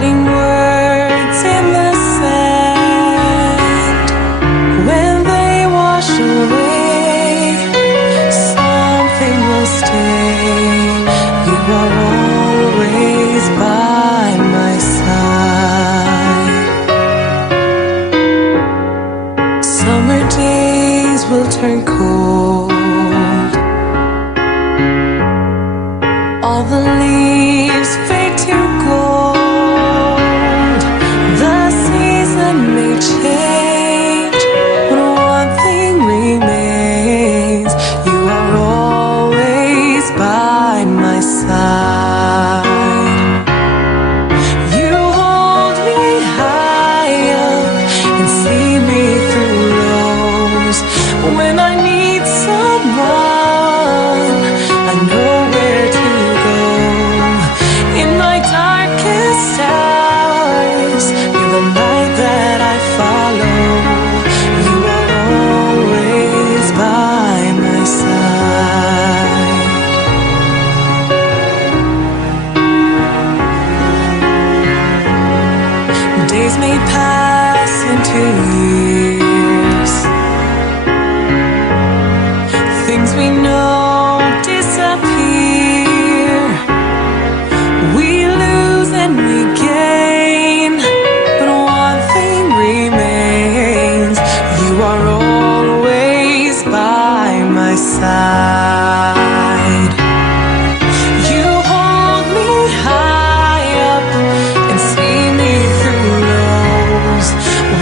writing words in the sand. When they wash away, something will stay. You are always by my side. Summer days will turn cold. All the leaves fade to gold. The season may change, but one thing remains. You are always by my side. You hold me high up and see me through lows. When I need someone, I know where to go. In my darkest hours, you're the light that I follow. You are always by my side. Days may pass into years. Things we know disappear. We lose and we gain, but one thing remains. You are always by my side. You hold me high up and see me through lows.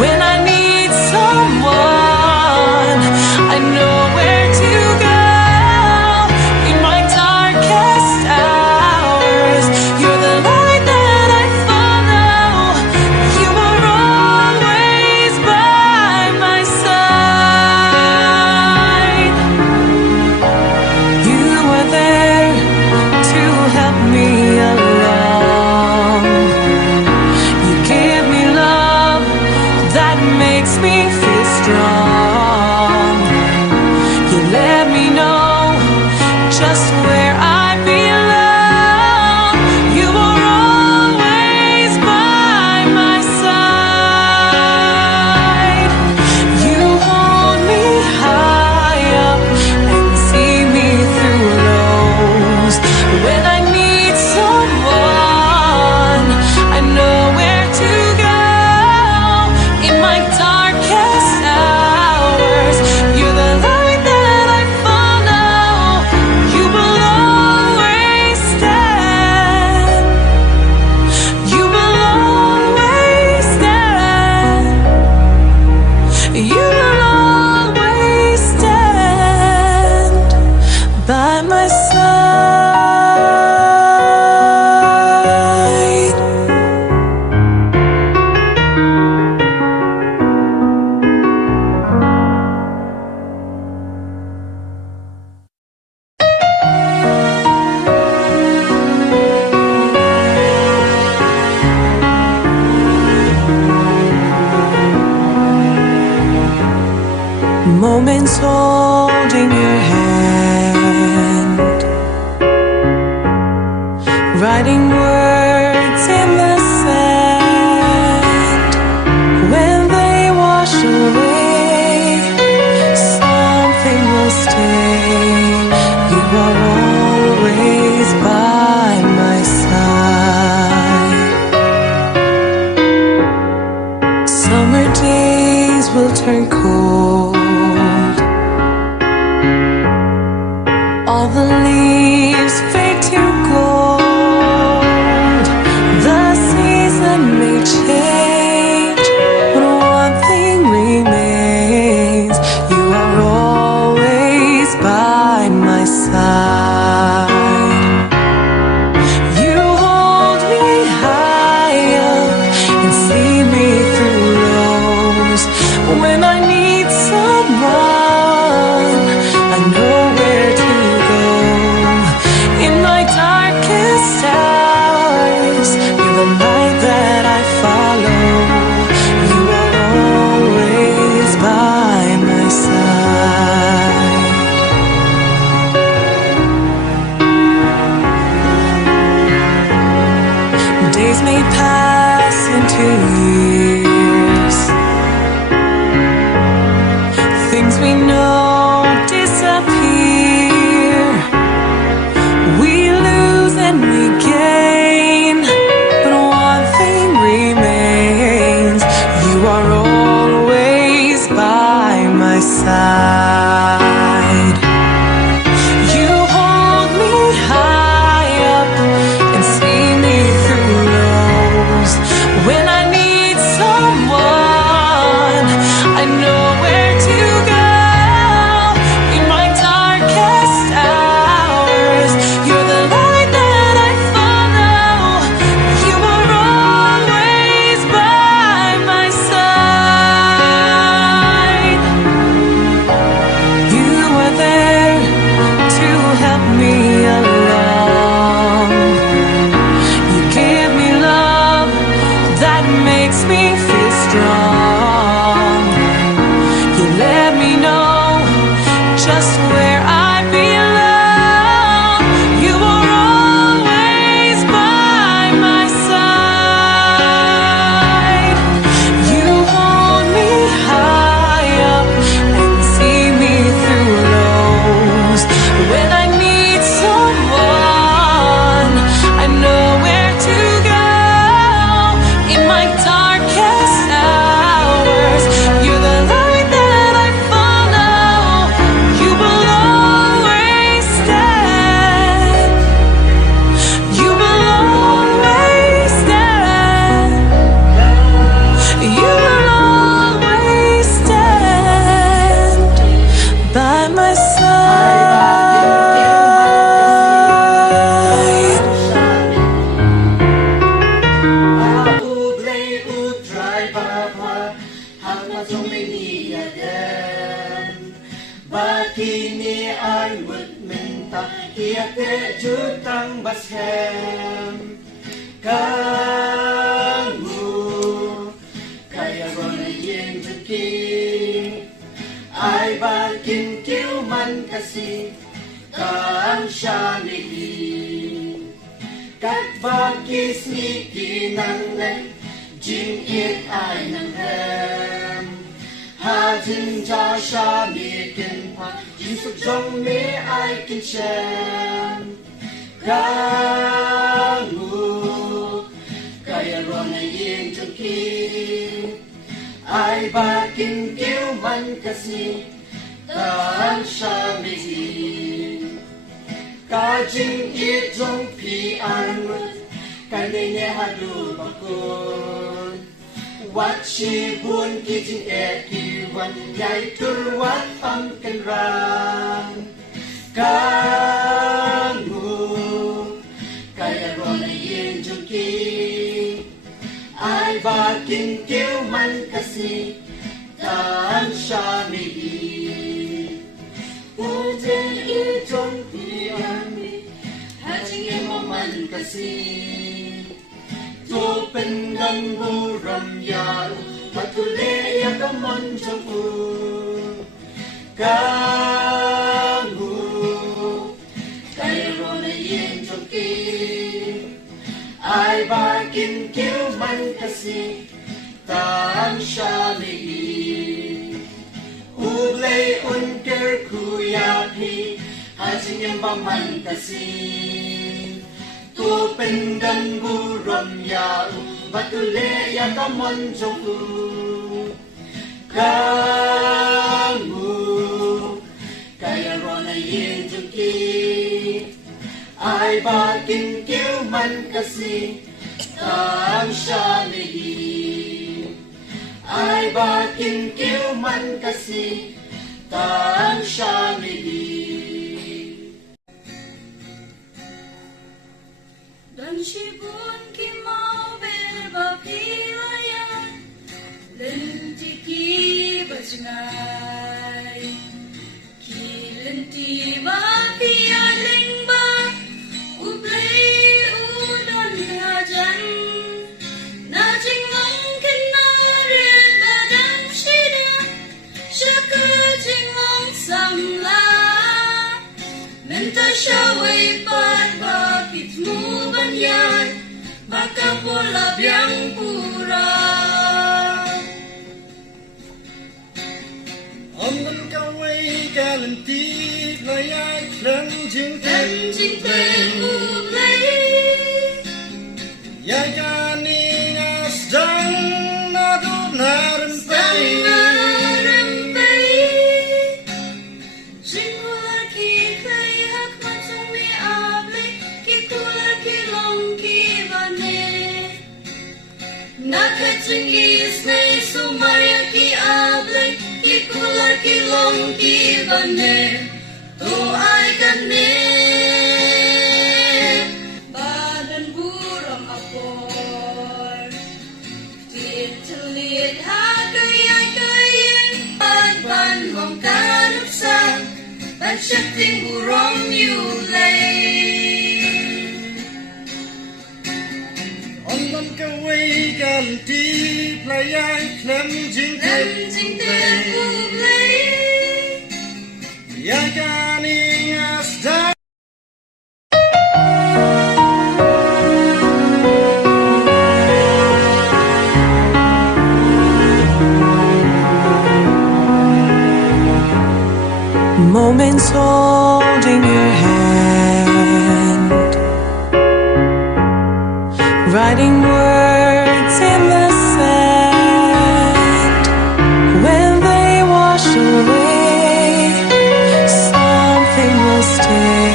When I need someone, I know where to go. In my darkest hours, you're the light that I follow. You are always by my side. You are there to help me along. You give me love that makes me feel strong. You let me know just where I belong. You are always by my side. You hold me high up and see me through lows. When I need someone, I know where to go. In my darkest hours, you're the light that I follow. You will always stand. You will always stand. You will always stand by my side. Moments holding your hand, writing words in the sand. When they wash away, something will stay. You are always by my side. Summer days will turn cold. All the leaves fade to gold. The Bashem kamu kaya rona yin juki ai bakin kiu man kasi kan shamili kat bakis ni kinang lay jin it ai nang hem ha jin ja shami kin pa jin suk jong me ai kin shem kamu kaya rona yin juki ai bakin kiu man kasi kan shamili ka jing it jong pi anut kan ne hadu bakun wat shi bun ki jing e ki wan yai tur wat am kan ran kamu kaya rona yin juki ai bakin kiu man kasi kan shamili ujeng itong tiami hajing emaman kasi to pendang buram yau patule ya kamon jangku kamu kaya rona yin juki ai bakin kiu man kasi tan shamili ublay unker kuyapi hajing yang paman kasi tu pendan buram yau batule ya kamon jongku kamu kaya rona yin juki ai bakin kiu man kasi tan shamili ai bakin kiu man kasi tan shamili dan shibun ki mau berba pilayan lenti ki bajngai ki lenti ma pialing ba ublay udan hajan na jingong kinarin badang shida shaka jingong samla menta shaway pat bakit mo banyan baka pula biyang pura Amban kaway kalantit layay lang jing ten ublay yay kaning asdang nadod narempay Ribantei Singular ki kay hakman sung mi able ki kular ki long ki bane nakaching isme sumarya ki able ki kular ki long ki bane tu ay kane badan buram apor titulit hagayay kayen pan mong kanuksan tan siyang burong yulay Amban kaway kalantit layay lang jing Nanjing ten ublay yay kaning asdang Moments holding your hand, writing words in the sand. When they wash away, something will stay.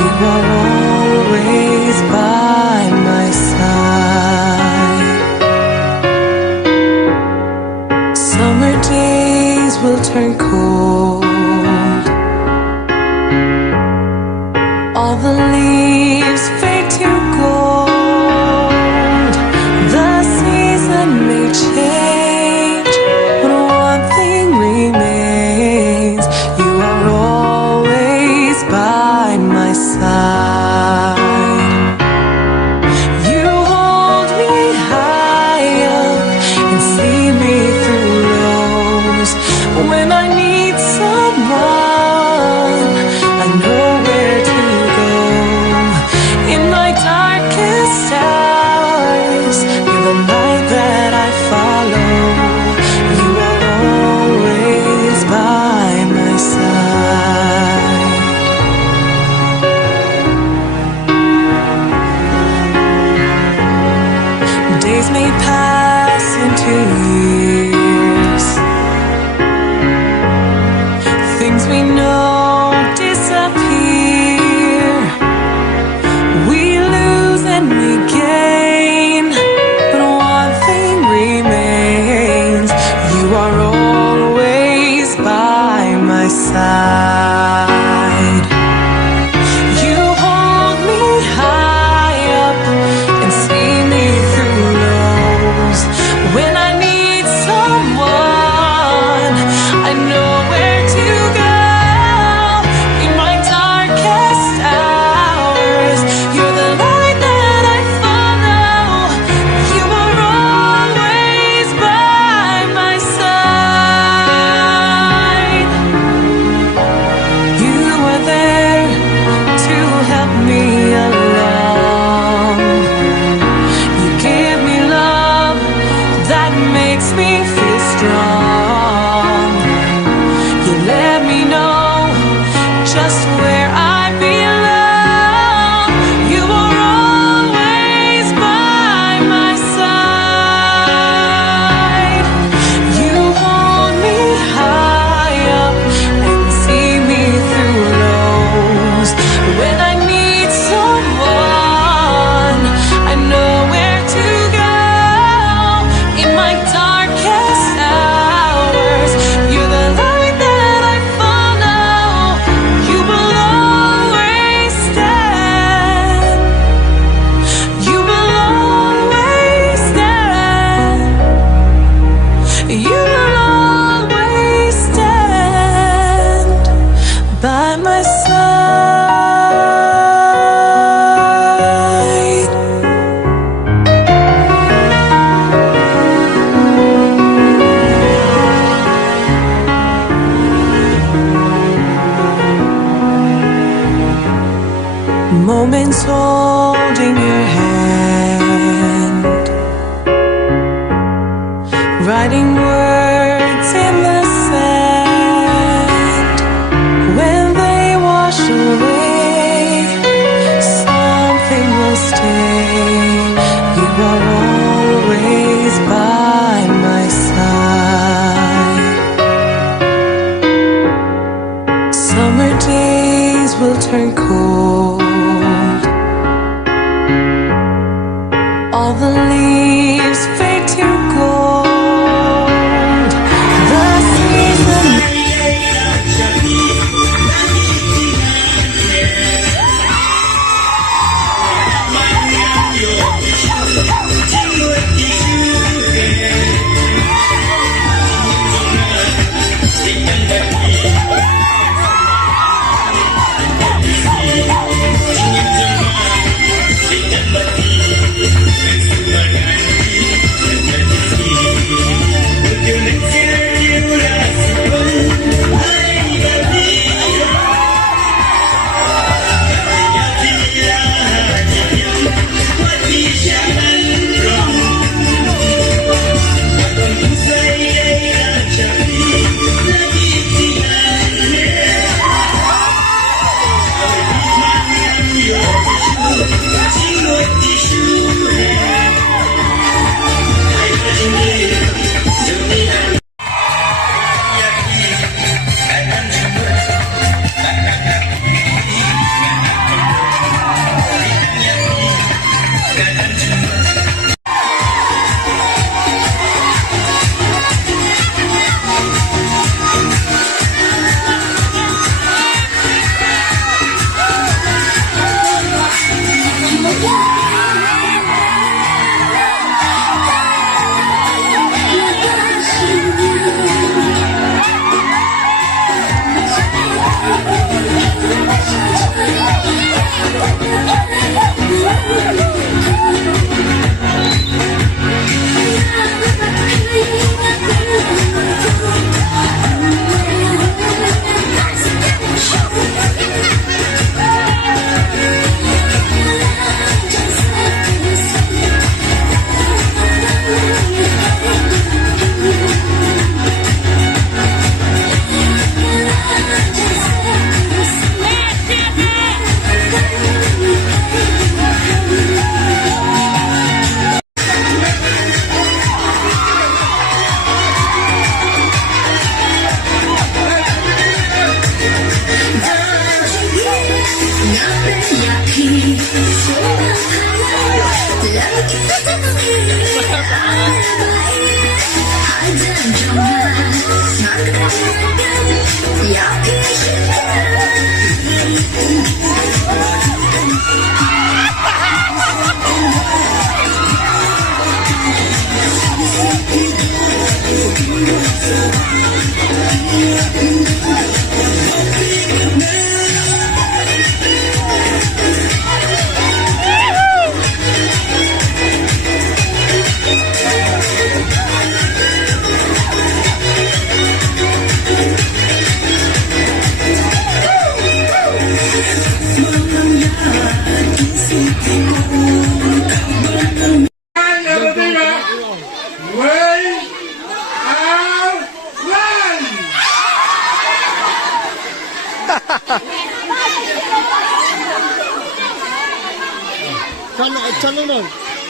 You are always by my side. Summer days will turn cold. All the leaves fade to gold. The season may change, but one thing remains. You are always by my side. lines holding your hand, writing words in the sand. When they wash away, something will stay. You are always by my side. Summer days will turn cold. All the leaves fade to gold. The season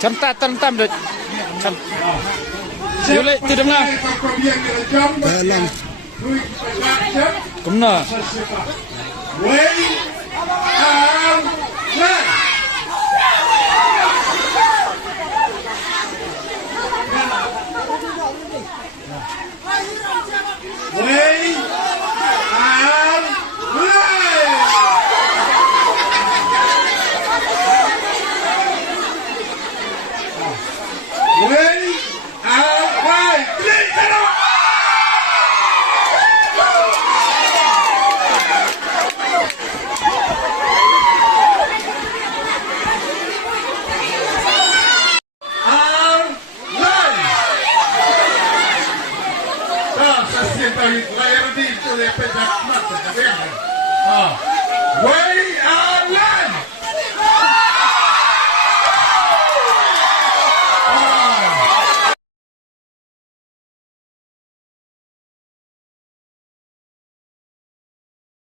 chấm tam tam được chấm dưới lại từ đằng nào cũng nè Layar dito, lepet na, way